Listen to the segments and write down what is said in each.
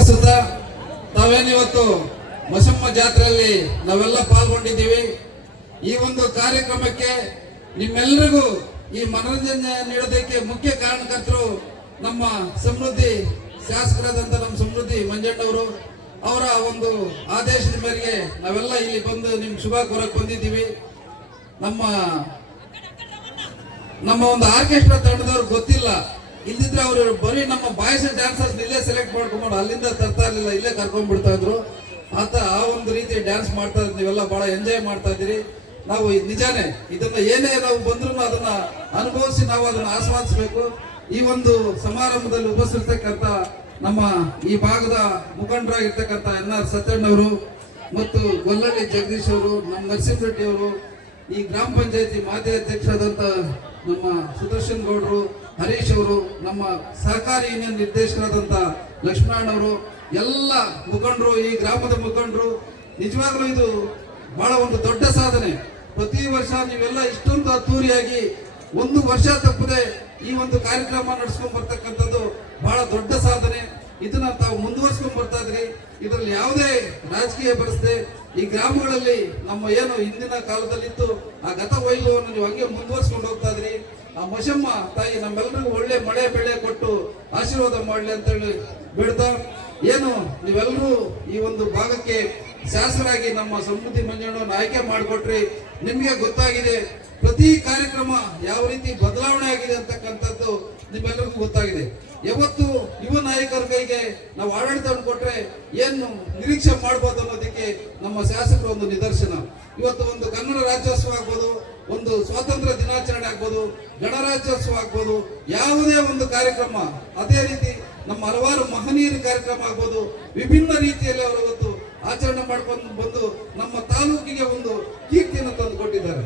ಪ್ರಸ್ತುತ ತಾವೇನಿವತ್ತು ಮಸಮ್ಮ ಜಾತ್ರೆಯಲ್ಲಿ ನಾವೆಲ್ಲ ಪಾಲ್ಗೊಂಡಿದ್ದೀವಿ. ಈ ಒಂದು ಕಾರ್ಯಕ್ರಮಕ್ಕೆ ನಿಮ್ಮೆಲ್ಲರಿಗೂ ಈ ಮನೋರಂಜನೆ ನೀಡೋದಕ್ಕೆ ಮುಖ್ಯ ಕಾರಣಕರ್ತರು ನಮ್ಮ ಸಮೃದ್ಧಿ ಶಾಸಕರಾದಂಥ ನಮ್ಮ ಸಮೃದ್ಧಿ ಮಂಜಣ್ಣವರು. ಅವರ ಒಂದು ಆದೇಶದ ಮೇರೆಗೆ ನಾವೆಲ್ಲ ಇಲ್ಲಿ ಬಂದು ನಿಮ್ ಶುಭ ಕೋರಕ್ಕೆ ಬಂದಿದ್ದೀವಿ. ನಮ್ಮ ಒಂದು ಆರ್ಕೆಸ್ಟ್ರಾ ತಂಡದವ್ರು ಗೊತ್ತಿಲ್ಲ, ಇಲ್ದಿದ್ರೆ ಅವರು ಬರೀ ನಮ್ಮ ಬಾಯ್ಸ್ ಡ್ಯಾನ್ಸರ್ಸ್ ಇಲ್ಲೇ ಸೆಲೆಕ್ಟ್ ಮಾಡ್ಕೊಂಡು ಅಲ್ಲಿಂದ ತರ್ತಾ ಇರಲಿಲ್ಲ, ಇಲ್ಲೇ ಕರ್ಕೊಂಡ್ಬಿಡ್ತಾ ಇದ್ರು. ಆ ಒಂದು ರೀತಿ ಡ್ಯಾನ್ಸ್ ಮಾಡ್ತಾ ಇದ್ರು. ನೀವೆಲ್ಲ ಬಹಳ ಎಂಜಾಯ್ ಮಾಡ್ತಾ ಇದ್ದೀರಿ. ನಾವು ನಿಜಾನೇ ಇದನ್ನ ಏನೇ ನಾವು ಬಂದ್ರು ಅದನ್ನ ಅನುಭವಿಸಿ ನಾವು ಅದನ್ನ ಆಸ್ವಾದಿಸಬೇಕು. ಈ ಒಂದು ಸಮಾರಂಭದಲ್ಲಿ ಉಪಸ್ಥಿತಕ್ಕಂಥ ನಮ್ಮ ಈ ಭಾಗದ ಮುಖಂಡರಾಗಿರ್ತಕ್ಕಂಥ NR ಸತ್ಯಣ್ಣವರು ಮತ್ತು ಗೊಲ್ಲಳ್ಳಿ ಜಗದೀಶ್ ಅವರು, ನಮ್ಮ ನರಸಿಂಹ ರೆಡ್ಡಿ ಅವರು, ಈ ಗ್ರಾಮ ಪಂಚಾಯತಿ ಮಾಜಿ ಅಧ್ಯಕ್ಷರಾದಂಥ ನಮ್ಮ ಸುದರ್ಶನ್ ಗೌಡರು, ಹರೀಶ್ ಅವರು, ನಮ್ಮ ಸಹಕಾರಿ ಯೂನಿಯನ್ ನಿರ್ದೇಶಕರಾದಂಥ ಲಕ್ಷ್ಮಣವರು, ಎಲ್ಲ ಮುಖಂಡರು, ಈ ಗ್ರಾಮದ ಮುಖಂಡರು. ನಿಜವಾಗ್ಲೂ ಇದು ಬಹಳ ಒಂದು ದೊಡ್ಡ ಸಾಧನೆ. ಪ್ರತಿ ವರ್ಷ ನೀವೆಲ್ಲ ಇಷ್ಟೊಂದು ಅದ್ದೂರಿಯಾಗಿ ಒಂದು ವರ್ಷ ತಪ್ಪದೆ ಈ ಒಂದು ಕಾರ್ಯಕ್ರಮ ನಡೆಸ್ಕೊಂಡ್ ಬರ್ತಕ್ಕಂಥದ್ದು ಬಹಳ ದೊಡ್ಡ ಸಾಧನೆ. ಇದನ್ನ ತಾವು ಮುಂದುವರ್ಸ್ಕೊಂಡ್ ಬರ್ತಾ ಇದ್ರಿ. ಇದರಲ್ಲಿ ಯಾವುದೇ ರಾಜಕೀಯ ಬರೆಸದೆ ಈ ಗ್ರಾಮಗಳಲ್ಲಿ ನಮ್ಮ ಏನು ಹಿಂದಿನ ಕಾಲದಲ್ಲಿತ್ತು ಆ ಗತ ವೈಭವವನ್ನು ನೀವು ಹಂಗೆ ಮುಂದುವರ್ಸ್ಕೊಂಡು ಹೋಗ್ತಾ ಇದ್ರಿ. ಆ ಮಶಮ್ಮ ತಾಯಿ ನಮ್ಮೆಲ್ಲರಿಗೂ ಒಳ್ಳೆ ಮಳೆ ಬೆಳೆ ಕೊಟ್ಟು ಆಶೀರ್ವಾದ ಮಾಡಲಿ ಅಂತೇಳಿ ಬೇಡ್ತಾ, ಏನು ನೀವೆಲ್ಲರೂ ಈ ಒಂದು ಭಾಗಕ್ಕೆ ಶಾಸಕರಾಗಿ ನಮ್ಮ ಸಮೃದ್ಧಿ ಮಂಜಣ್ಣವನ್ನು ಆಯ್ಕೆ ಮಾಡಿಕೊಟ್ರಿ. ನಿಮ್ಗೆ ಗೊತ್ತಾಗಿದೆ ಪ್ರತಿ ಕಾರ್ಯಕ್ರಮ ಯಾವ ರೀತಿ ಬದಲಾವಣೆ ಆಗಿದೆ ಅಂತಕ್ಕಂಥದ್ದು ನಿಮ್ಮೆಲ್ಲರಿಗೂ ಗೊತ್ತಾಗಿದೆ. ಯಾವತ್ತು ಯುವ ನಾಯಕರ ಕೈಗೆ ನಾವು ಆಡಳಿತವನ್ನು ಕೊಟ್ರೆ ಏನು ನಿರೀಕ್ಷೆ ಮಾಡ್ಬೋದು ಅನ್ನೋದಕ್ಕೆ ನಮ್ಮ ಶಾಸಕರು ಒಂದು ನಿದರ್ಶನ. ಇವತ್ತು ಒಂದು ಕನ್ನಡ ರಾಜ್ಯೋತ್ಸವ ಆಗ್ಬೋದು, ಒಂದು ಸ್ವಾತಂತ್ರ್ಯ ದಿನಾಚರಣೆ ಆಗ್ಬೋದು, ಗಣರಾಜ್ಯೋತ್ಸವ ಆಗ್ಬೋದು, ಯಾವುದೇ ಒಂದು ಕಾರ್ಯಕ್ರಮ, ಅದೇ ರೀತಿ ನಮ್ಮ ಹಲವಾರು ಮಹನೀಯರ ಕಾರ್ಯಕ್ರಮ ಆಗ್ಬೋದು, ವಿಭಿನ್ನ ರೀತಿಯಲ್ಲಿ ಅವರು ಇವತ್ತು ಆಚರಣೆ ಮಾಡ್ಕೊಂಡು ಬಂದು ನಮ್ಮ ತಾಲೂಕಿಗೆ ಒಂದು ಕೀರ್ತಿಯನ್ನು ತಂದು ಕೊಟ್ಟಿದ್ದಾರೆ.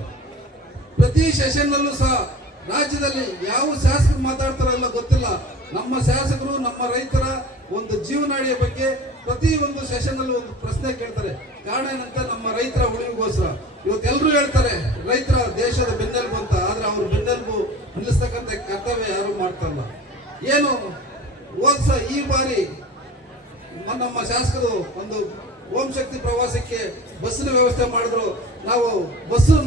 ಪ್ರತಿ ಸೆಷನ್ ನಲ್ಲೂ ಸಹ ರಾಜ್ಯದಲ್ಲಿ ಯಾವ ಶಾಸಕರು ಮಾತಾಡ್ತಾರಲ್ಲ ಗೊತ್ತಿಲ್ಲ, ನಮ್ಮ ಶಾಸಕರು ನಮ್ಮ ರೈತರ ಒಂದು ಜೀವನಾಡಿಯ ಬಗ್ಗೆ ಪ್ರತಿ ಒಂದು ಸೆಷನ್ ಅಲ್ಲಿ ಒಂದು ಪ್ರಶ್ನೆ ಕೇಳ್ತಾರೆ. ಕಾರಣ ಏನಂತ, ನಮ್ಮ ರೈತರ ಉಳಿವಿಗೋಸ್ಕರ. ಇವತ್ತೆಲ್ಲರೂ ಹೇಳ್ತಾರೆ ರೈತರ ದೇಶದ ಬೆನ್ನೆಲುಬು ಅಂತ, ಆದ್ರೆ ಅವ್ರ ಬೆನ್ನೆಲುಬು ನಿಲ್ಲಿಸ್ತಕ್ಕಂಥ ಕರ್ತವ್ಯ ಯಾರು ಮಾಡ್ತಾರಲ್ಲ. ಏನು ಹೋದ್ಸ ಈ ಬಾರಿ ನಮ್ಮ ಶಾಸಕರು ಒಂದು ಓಂ ಶಕ್ತಿ ಪ್ರವಾಸಕ್ಕೆ ಬಸ್ಸಿನ ವ್ಯವಸ್ಥೆ ಮಾಡಿದ್ರು.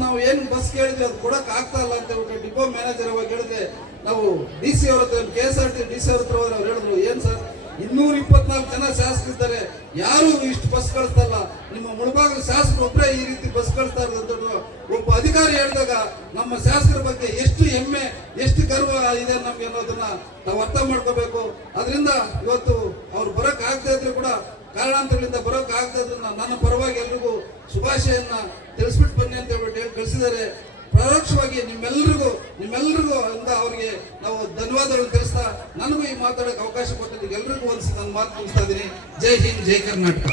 ನಾವು ಏನು ಬಸ್ ಕೇಳಿದ್ವಿ ಅದು ಕೊಡಕ್ ಆಗ್ತಾ ಇಲ್ಲ ಅಂತ ಹೇಳ್ಬಿಟ್ಟು ಡಿಪೋ ಮ್ಯಾನೇಜರ್ ಅವಾಗ ಹೇಳಿದ್ರೆ, ನಾವು DC ಅವ್ರ ಹತ್ರ KSRT DC ಅವ್ರ ಹತ್ರ ಅವ್ರು ಹೇಳಿದ್ರು, ಏನ್ ಸರ್ 224 ಜನ ಶಾಸಕರಿದ್ದಾರೆ, ಯಾರು ಇಷ್ಟು ಬಸ್ ಕಳಿಸ್ತಲ್ಲ, ನಿಮ್ಮ ಮುಳಬಾಗಿಲು ಶಾಸಕರು ಒಬ್ಬರೇ ಈ ರೀತಿ ಬಸ್ ಕಳಿಸ್ತಾ ಇರೋದು ಒಬ್ಬ ಅಧಿಕಾರಿ ಹೇಳಿದಾಗ ನಮ್ಮ ಶಾಸಕರ ಬಗ್ಗೆ ಎಷ್ಟು ಹೆಮ್ಮೆ, ಎಷ್ಟು ಗರ್ವ ಇದೆ ನಮ್ಗೆ ಅನ್ನೋದನ್ನ ನಾವು ಅರ್ಥ ಮಾಡ್ಕೋಬೇಕು. ಅದರಿಂದ ಇವತ್ತು ಅವ್ರು ಬರಕ್ ಆಗದೆ ಇದ್ರು ಕೂಡ ಕಾರಣಾಂತರಗಳಿಂದ ಬರೋಕ್ ಆಗದೆ ಇದ್ರು ನನ್ನ ಪರವಾಗಿ ಎಲ್ರಿಗೂ ಶುಭಾಶಯನ್ನ ತಿಳಿಸ್ಬಿಟ್ಟು ಬನ್ನಿ ಅಂತ ಹೇಳ್ಬಿಟ್ಟು ಹೇಳಿ ಕಳಿಸಿದ್ದಾರೆ. ಪರೋಕ್ಷವಾಗಿ ನಿಮ್ಮೆಲ್ಲರಿಗೂ ಅಂತ ಅವರಿಗೆ ನಾವು ಧನ್ಯವಾದಗಳು ತಿಳಿಸ್ತಾ, ನನಗೂ ಈ ಮಾತಾಡೋಕೆ ಅವಕಾಶ ಕೊಟ್ಟಿದ್ದಕ್ಕೆ ಎಲ್ರಿಗೂ ಒಂದು ನನ್ನ ಮಾತು ಮುಗಿಸ್ತಾ ಇದ್ದೀನಿ. ಜೈ ಹಿಂದ್, ಜೈ ಕರ್ನಾಟಕ.